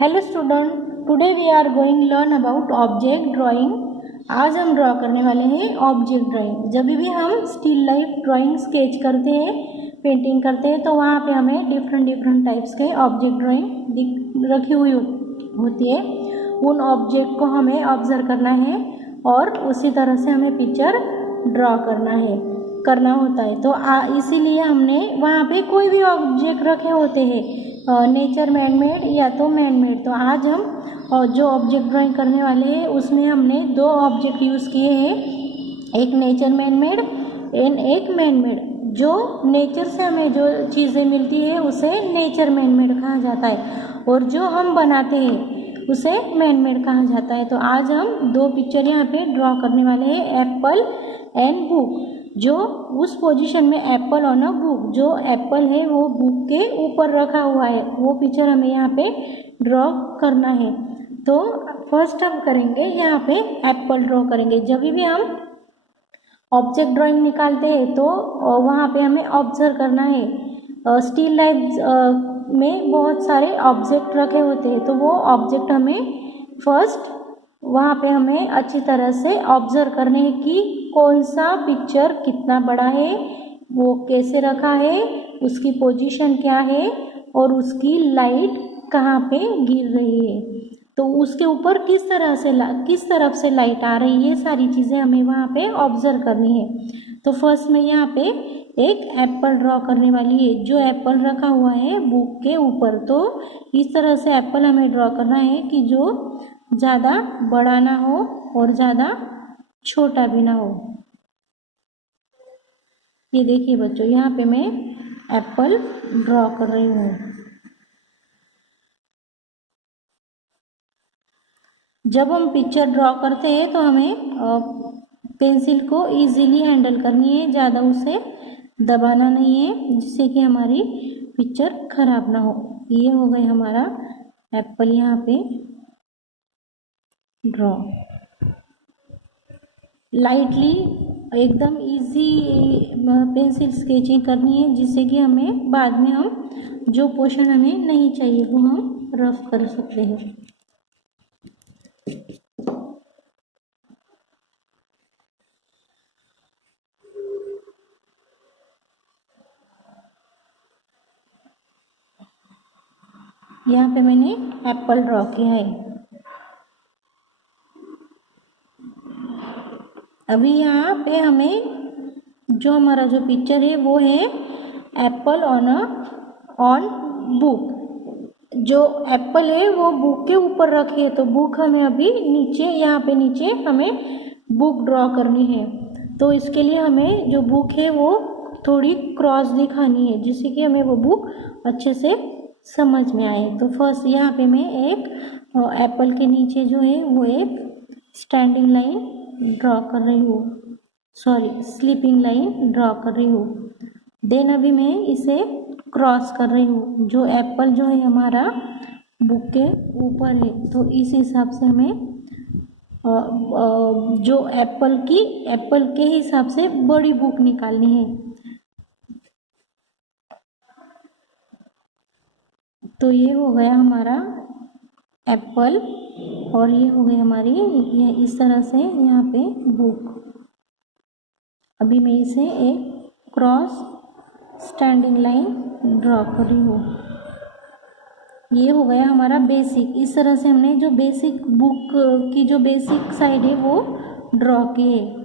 Hello student, today we are going learn about object drawing. आज हम draw करने वाले हैं ऑब्जेक्ट ड्राइंग। जब भी हम स्टिल लाइफ ड्राइंग स्केच करते हैं, पेंटिंग करते हैं, तो वहाँ पे हमें डिफरेंट टाइप्स के ऑब्जेक्ट ड्राइंग रखी हुई होती है। उन ऑब्जेक्ट को हमें ऑब्जर्व करना है और उसी तरह से हमें पिक्चर ड्रॉ करना होता है। तो इसीलिए हमने वहाँ पे कोई भी ऑब्जेक्ट रखे होते हैं, नेचर मैन मेड या तो मैन मेड। तो आज हम जो ऑब्जेक्ट ड्राइंग करने वाले हैं उसमें हमने दो ऑब्जेक्ट यूज़ किए हैं, एक नेचर मैन मेड एंड एक मैन मेड। जो नेचर से हमें जो चीज़ें मिलती है उसे नेचर मैन मेड कहा जाता है और जो हम बनाते हैं उसे मैन मेड कहा जाता है। तो आज हम दो पिक्चर यहाँ पे ड्रॉ करने वाले हैं, एप्पल एंड बुक। जो उस पोजीशन में एप्पल ऑन अ बुक, जो एप्पल है वो बुक के ऊपर रखा हुआ है, वो पिक्चर हमें यहाँ पे ड्रॉ करना है। तो फर्स्ट हम करेंगे यहाँ पे एप्पल ड्रॉ करेंगे। जब भी हम ऑब्जेक्ट ड्राइंग निकालते हैं तो वहाँ पे हमें ऑब्जर्व करना है। स्टिल लाइफ में बहुत सारे ऑब्जेक्ट रखे होते हैं, तो वो ऑब्जेक्ट हमें फर्स्ट वहाँ पे हमें अच्छी तरह से ऑब्जर्व करने हैं कि कौन सा पिक्चर कितना बड़ा है, वो कैसे रखा है, उसकी पोजीशन क्या है और उसकी लाइट कहाँ पे गिर रही है, तो उसके ऊपर किस तरफ से लाइट आ रही है, ये सारी चीज़ें हमें वहाँ पे ऑब्जर्व करनी है। तो फर्स्ट में यहाँ पे एक एप्पल ड्रॉ करने वाली है, जो एप्पल रखा हुआ है बुक के ऊपर। तो इस तरह से एप्पल हमें ड्रॉ करना है कि जो ज़्यादा बड़ा ना हो और ज़्यादा छोटा भी ना हो। ये देखिए बच्चों, यहाँ पे मैं एप्पल ड्रॉ कर रही हूँ। जब हम पिक्चर ड्रॉ करते हैं तो हमें पेंसिल को इजीली हैंडल करनी है, ज़्यादा उसे दबाना नहीं है जिससे कि हमारी पिक्चर खराब ना हो। ये हो गई हमारा एप्पल यहाँ पे ड्रॉ। लाइटली एकदम इजी पेंसिल स्केचिंग करनी है जिससे कि हमें बाद में हम जो पोर्शन हमें नहीं चाहिए वो हम रफ कर सकते हैं। यहाँ पे मैंने एप्पल ड्रॉ किया है। अभी यहाँ पे हमें जो हमारा जो पिक्चर है वो है एप्पल ऑन बुक। जो एप्पल है वो बुक के ऊपर रखी है, तो बुक हमें अभी नीचे, यहाँ पे नीचे हमें बुक ड्रॉ करनी है। तो इसके लिए हमें जो बुक है वो थोड़ी क्रॉस दिखानी है जिससे कि हमें वो बुक अच्छे से समझ में आए। तो फर्स्ट यहाँ पे मैं एक एप्पल के नीचे जो है वो एक स्टैंडिंग लाइन ड्रॉ कर रही हूँ, सॉरी स्लीपिंग लाइन ड्रॉ कर रही हूँ। देन अभी मैं इसे क्रॉस कर रही हूँ। जो एप्पल जो है हमारा बुक के ऊपर है, तो इस हिसाब से हमें जो एप्पल के हिसाब से बड़ी बुक निकालनी है। तो ये हो गया हमारा एप्पल और ये हो गई हमारी ये इस तरह से यहाँ पे बुक। अभी मैं इसे एक क्रॉस स्टैंडिंग लाइन ड्रॉ कर रही हूँ। ये हो गया हमारा बेसिक। इस तरह से हमने जो बेसिक बुक की जो बेसिक साइड है वो ड्रॉ की है।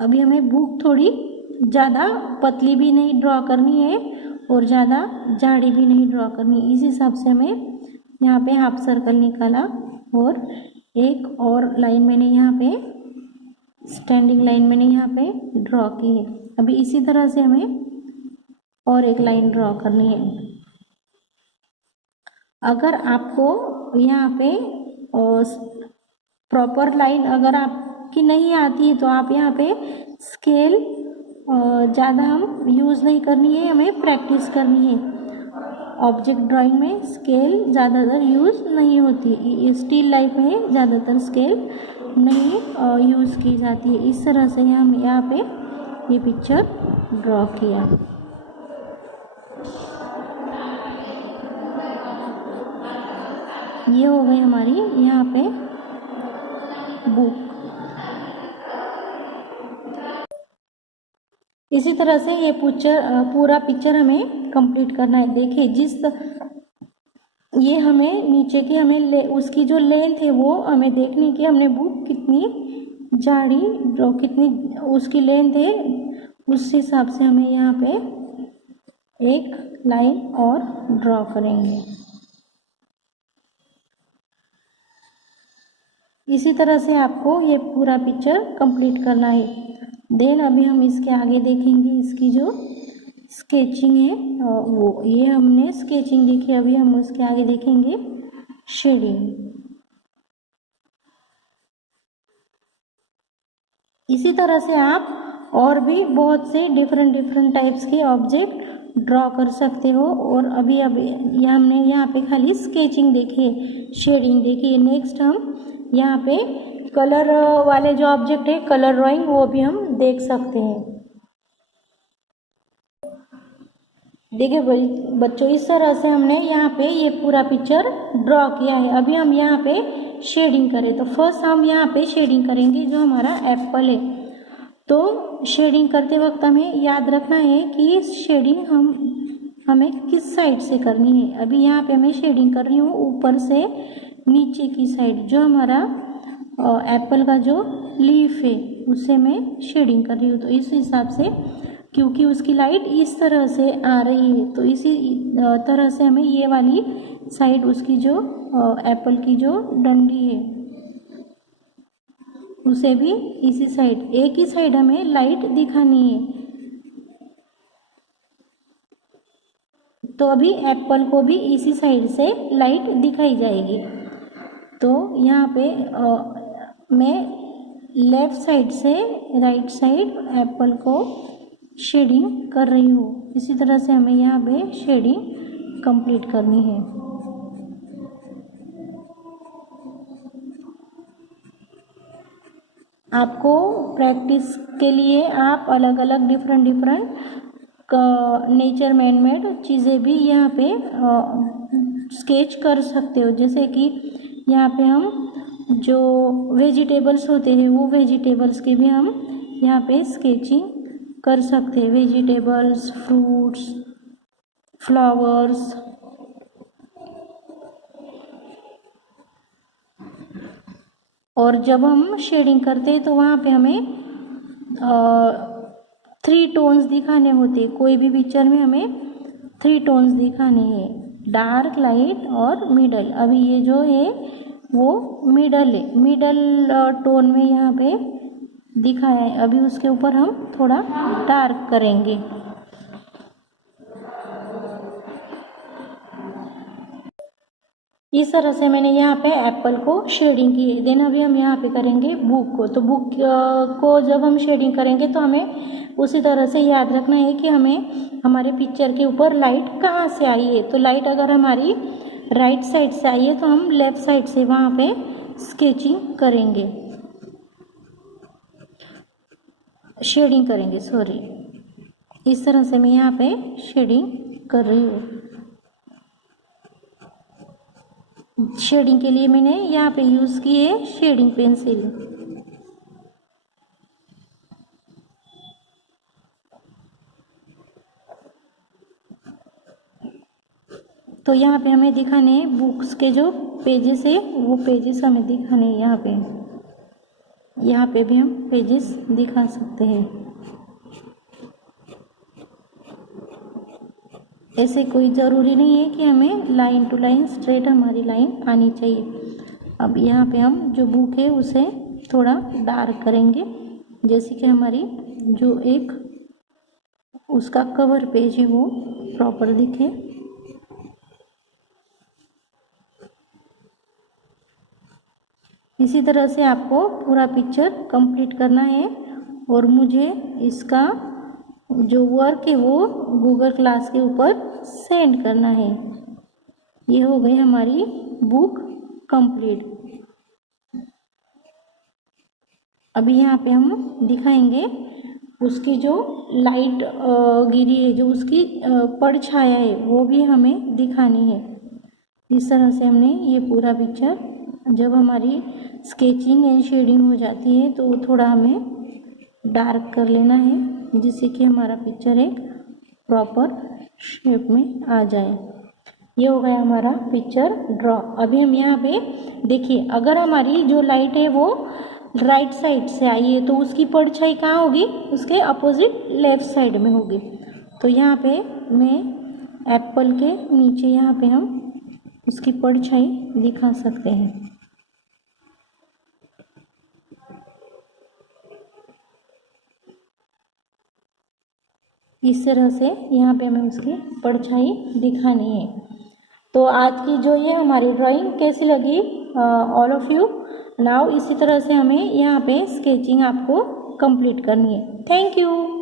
अभी हमें बुक थोड़ी ज़्यादा पतली भी नहीं ड्रॉ करनी है और ज़्यादा जाड़ी भी नहीं ड्रॉ करनी। इस हिसाब से हमें यहाँ पे हाफ सर्कल निकाला और एक और लाइन मैंने यहाँ पे स्टैंडिंग लाइन मैंने यहाँ पे ड्रॉ की है। अभी इसी तरह से हमें और एक लाइन ड्रॉ करनी है। अगर आपको यहाँ पे प्रॉपर लाइन अगर आपकी नहीं आती है तो आप यहाँ पे स्केल ज़्यादा हम यूज़ नहीं करनी है, हमें प्रैक्टिस करनी है। ऑब्जेक्ट ड्राइंग में स्केल ज़्यादातर यूज़ नहीं होती, स्टिल लाइफ में ज़्यादातर स्केल नहीं यूज़ की जाती है। इस तरह से हम यहाँ पे ये पिक्चर ड्रॉ किया। ये हो गई हमारी यहाँ पे बुक। इसी तरह से ये पूरा पिक्चर हमें कंप्लीट करना है। देखिए ये हमें नीचे की उसकी जो लेंथ है वो हमें देखने की, हमने बुक कितनी जाड़ी जो कितनी उसकी लेंथ है उस हिसाब से हमें यहाँ पे एक लाइन और ड्रॉ करेंगे। इसी तरह से आपको ये पूरा पिक्चर कंप्लीट करना है। देन अभी हम इसके आगे देखेंगे इसकी जो स्केचिंग है वो, ये हमने स्केचिंग देखी, अभी हम उसके आगे देखेंगे शेडिंग। इसी तरह से आप और भी बहुत से डिफरेंट टाइप्स के ऑब्जेक्ट ड्रॉ कर सकते हो। और अभी हमने यहाँ पे खाली स्केचिंग देखी है, शेडिंग देखी है। नेक्स्ट हम यहाँ पे कलर वाले जो ऑब्जेक्ट है, कलर ड्राइंग, वो भी हम देख सकते हैं। देखिए बच्चों, इस तरह से हमने यहाँ पे ये पूरा पिक्चर ड्रॉ किया है। अभी हम यहाँ पे शेडिंग करें तो फर्स्ट हम यहाँ पे शेडिंग करेंगे जो हमारा एप्पल है। तो शेडिंग करते वक्त हमें याद रखना है कि शेडिंग हमें किस साइड से करनी है। अभी यहाँ पे मैं शेडिंग कर रही हूँ ऊपर से नीचे की साइड, जो हमारा एप्पल का जो लीफ है उससे मैं शेडिंग कर रही हूँ। तो इस हिसाब से, क्योंकि उसकी लाइट इस तरह से आ रही है, तो इसी तरह से हमें ये वाली साइड, उसकी जो एप्पल की जो डंडी है उसे भी इसी साइड, एक ही साइड हमें लाइट दिखानी है। तो अभी एप्पल को भी इसी साइड से लाइट दिखाई जाएगी। तो यहाँ पे मैं लेफ्ट साइड से राइट साइड एप्पल को शेडिंग कर रही हूँ। इसी तरह से हमें यहाँ पे शेडिंग कंप्लीट करनी है। आपको प्रैक्टिस के लिए आप अलग अलग डिफरेंट नेचर मैनमेड चीज़ें भी यहाँ पे स्केच कर सकते हो। जैसे कि यहाँ पे हम जो वेजिटेबल्स होते हैं वो वेजिटेबल्स के भी हम यहाँ पे स्केचिंग कर सकते हैं। Vegetables, fruits, flowers. और जब हम शेडिंग करते हैं तो वहाँ पे हमें 3 टोन्स दिखाने होते हैं। कोई भी पिक्चर में हमें 3 टोन्स दिखाने हैं, डार्क, लाइट और मिडल। अभी ये जो है वो मिडल है, मिडल टोन में यहाँ पे दिखाया है। अभी उसके ऊपर हम थोड़ा डार्क करेंगे। इस तरह से मैंने यहाँ पे एप्पल को शेडिंग की है। देन अभी हम यहाँ पे करेंगे बुक को। तो बुक को जब हम शेडिंग करेंगे तो हमें उसी तरह से याद रखना है कि हमें हमारे पिक्चर के ऊपर लाइट कहाँ से आई है। तो लाइट अगर हमारी राइट साइड से आई है तो हम लेफ्ट साइड से वहाँ पे स्केचिंग करेंगे, शेडिंग करेंगे, सॉरी। इस तरह से मैं यहाँ पे शेडिंग कर रही हूँ। शेडिंग के लिए मैंने यहाँ पे यूज़ की है शेडिंग पेंसिल। तो यहाँ पे हमें दिखाने हैं बुक्स के जो पेजेस है, वो पेजेस हमें दिखाने हैं। यहाँ पे भी हम पेजेस दिखा सकते हैं। ऐसे कोई ज़रूरी नहीं है कि हमें लाइन टू लाइन स्ट्रेट हमारी लाइन आनी चाहिए। अब यहाँ पे हम जो बुक है उसे थोड़ा डार्क करेंगे, जैसे कि हमारी जो एक उसका कवर पेज है वो प्रॉपर दिखे। इसी तरह से आपको पूरा पिक्चर कंप्लीट करना है। और मुझे इसका जो वर्क है वो गूगल क्लास के ऊपर सेंड करना है। ये हो गई हमारी बुक कंप्लीट। अभी यहाँ पे हम दिखाएंगे उसकी जो लाइट गिरी है, जो उसकी परछाया है वो भी हमें दिखानी है। इस तरह से हमने ये पूरा पिक्चर, जब हमारी स्केचिंग एंड शेडिंग हो जाती है तो थोड़ा हमें डार्क कर लेना है, जिससे कि हमारा पिक्चर एक प्रॉपर शेप में आ जाए। ये हो गया हमारा पिक्चर ड्रॉ। अभी हम यहाँ पे देखिए, अगर हमारी जो लाइट है वो राइट साइड से आई है तो उसकी परछाई कहाँ होगी, उसके अपोजिट लेफ्ट साइड में होगी। तो यहाँ पे मैं एप्पल के नीचे यहाँ पे हम उसकी परछाई दिखा सकते हैं। इस तरह से यहाँ पे हमें उसकी परछाई दिखानी है। तो आज की जो ये हमारी ड्राइंग कैसी लगी ऑल ऑफ यू। नाउ इसी तरह से हमें यहाँ पे स्केचिंग आपको कंप्लीट करनी है। Thank you.